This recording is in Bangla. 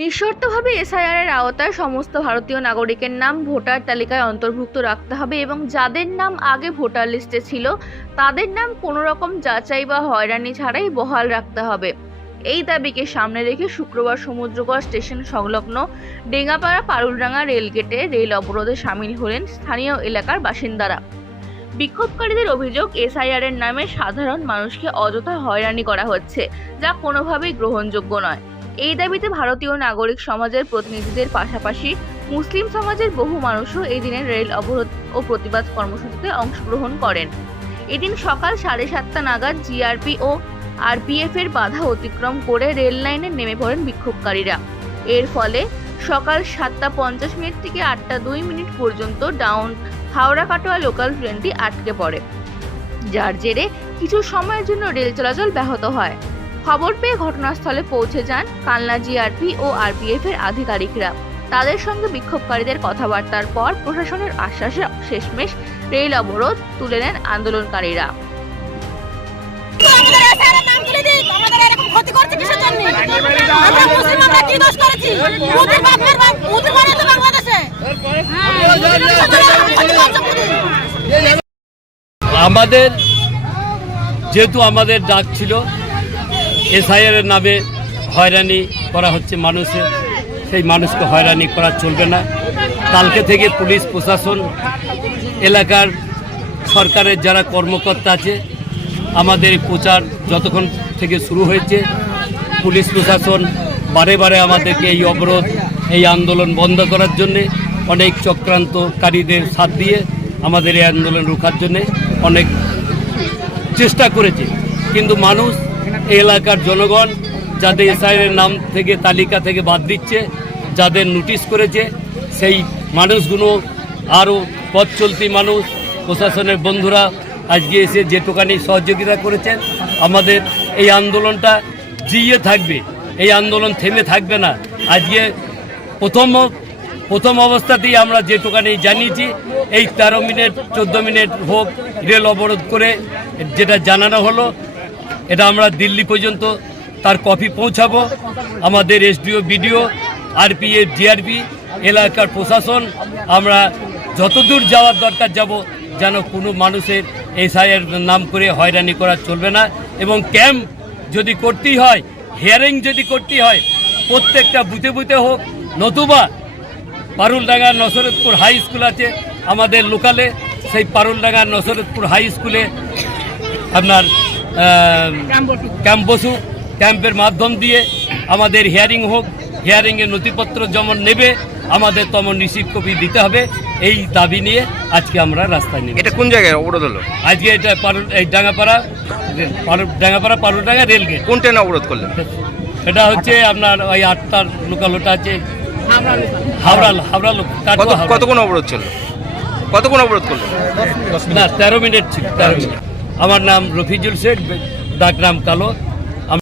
নিঃশর্তভাবে এসআইআর-এর আওতায় সমস্ত ভারতীয় নাগরিকের নাম ভোটার তালিকায় অন্তর্ভুক্ত রাখতে হবে এবং যাদের নাম আগে ভোটার লিস্টে ছিল তাদের নাম কোনো রকম যাচাই বা হয়রানি ছাড়াই বহাল রাখতে হবে। এই দাবিকে সামনে রেখে শুক্রবার সমুদ্রগড় স্টেশন সংলগ্ন ডেঙ্গাপাড়া পারুলডাঙ্গা রেলগেটে রেল অবরোধে সামিল হলেন স্থানীয় এলাকার বাসিন্দারা। বিক্ষোভকারীদের অভিযোগ, এসআইআর-এর নামে সাধারণ মানুষকে অযথা হয়রানি করা হচ্ছে, যা কোনোভাবেই গ্রহণযোগ্য নয়। এই দাবিতে ভারতীয় নাগরিক সমাজের প্রতিনিধিদের পাশাপাশি মুসলিম সমাজের বহু মানুষও এই দিনের রেল অবরোধ ও প্রতিবাদ কর্মসূচিতে অংশগ্রহণ করেন। এদিন সকাল 7:30 নাগাদ জিআরপি ও আরপিএফ-এর বাধা অতিক্রম করে রেল লাইনে নেমে পড়েন বিক্ষোভকারীরা। এর ফলে সকাল 7:50 থেকে 8:02 পর্যন্ত ডাউন হাওড়া কাটোয়া লোকাল ট্রেনটি আটকে পড়ে, যার জেরে কিছু সময়ের জন্য রেল চলাচল ব্যাহত হয়। খবর পেয়ে ঘটনাস্থলে পৌঁছে যান কালনা জিআরপি ও আরপিএফ-এর আধিকারিকরা। তাদের সঙ্গে বিক্ষোভকারীদের কথাবার্তার পর প্রশাসনের আশ্বাসে শেষমেশ রেল অবরোধ তুলে নেন আন্দোলনকারীরা। আমাদের যেহেতু আমাদের ডাক ছিল এসআইআর-এর নামে হয়রানি করা হচ্ছে মানুষের, সেই মানুষকে হয়রানি করা চলবে না। কালকে থেকে পুলিশ প্রশাসন, এলাকার সরকারের যারা কর্মকর্তা আছে, আমাদের প্রচার যতক্ষণ থেকে শুরু হয়েছে পুলিশ প্রশাসন বারে বারে আমাদেরকে এই অবরোধ, এই আন্দোলন বন্ধ করার জন্যে অনেক চক্রান্তকারীদের সাথ দিয়ে আমাদের এই আন্দোলন রোখার জন্যে অনেক চেষ্টা করেছে। কিন্তু মানুষ, এলাকার জনগণ যাদের এসআইআর-এর নাম থেকে তালিকা থেকে বাদ দিচ্ছে, যাদের নোটিশ করেছে, সেই মানুষগুলো আরও পথ চলতি মানুষ, প্রশাসনের বন্ধুরা আজকে এসে যেটুকানি সহযোগিতা করেছেন। আমাদের এই আন্দোলনটা জিয়ে থাকবে, এই আন্দোলন থেমে থাকবে না। আজকে প্রথম অবস্থাতেই আমরা যেটুকানি জানিয়েছি, এই 13 মিনিট 14 মিনিট হোক রেল অবরোধ করে যেটা জানানো হলো, এটা আমরা দিল্লি পর্যন্ত তার কপি পৌঁছাবো। আমাদের এসডিও, বিডিও, আরপিএফ, জিআরপি, এলাকার প্রশাসন, আমরা যতদূর যাওয়ার দরকার যাব, যেন কোনো মানুষের এসআইআর নাম করে হয়রানি করা চলবে না। এবং ক্যাম্প যদি করতেই হয়, হিয়ারিং যদি করতেই হয়, প্রত্যেকটা বুথে বুথে হোক, নতুবা পারুলডাঙ্গা নসরতপুর হাই স্কুল আছে আমাদের লোকালে, সেই পারুলডাঙ্গা নসরতপুর হাই স্কুলে আপনার ক্যাম্প বসুক, ক্যাম্পের মাধ্যম দিয়ে আমাদের হিয়ারিং হোক, হিয়ারিংয়ের নথিপত্র যেমন নেবে আমাদের তেমন রিসিভ কপি দিতে হবে। এই দাবি নিয়ে আজকে আমরা রাস্তায় নেমে। এটা কোন জায়গায় অবরোধ হলো? আজকে এটা এই ডাঙ্গাপাড়া পারুলডাঙ্গা রেলগেট। কোন ট্রেনে অবরোধ করলেন? এটা হচ্ছে আপনার ওই 8টার লোকাল, ওটা আছে হাওড়া লোকাল। কতক্ষণ অবরোধ ছিল? কতক্ষণ অবরোধ করলেন? না, 13 মিনিট ছিল। 13 মিনিট। আমার নাম রফিজুল শেখ, ডাক নাম কালো।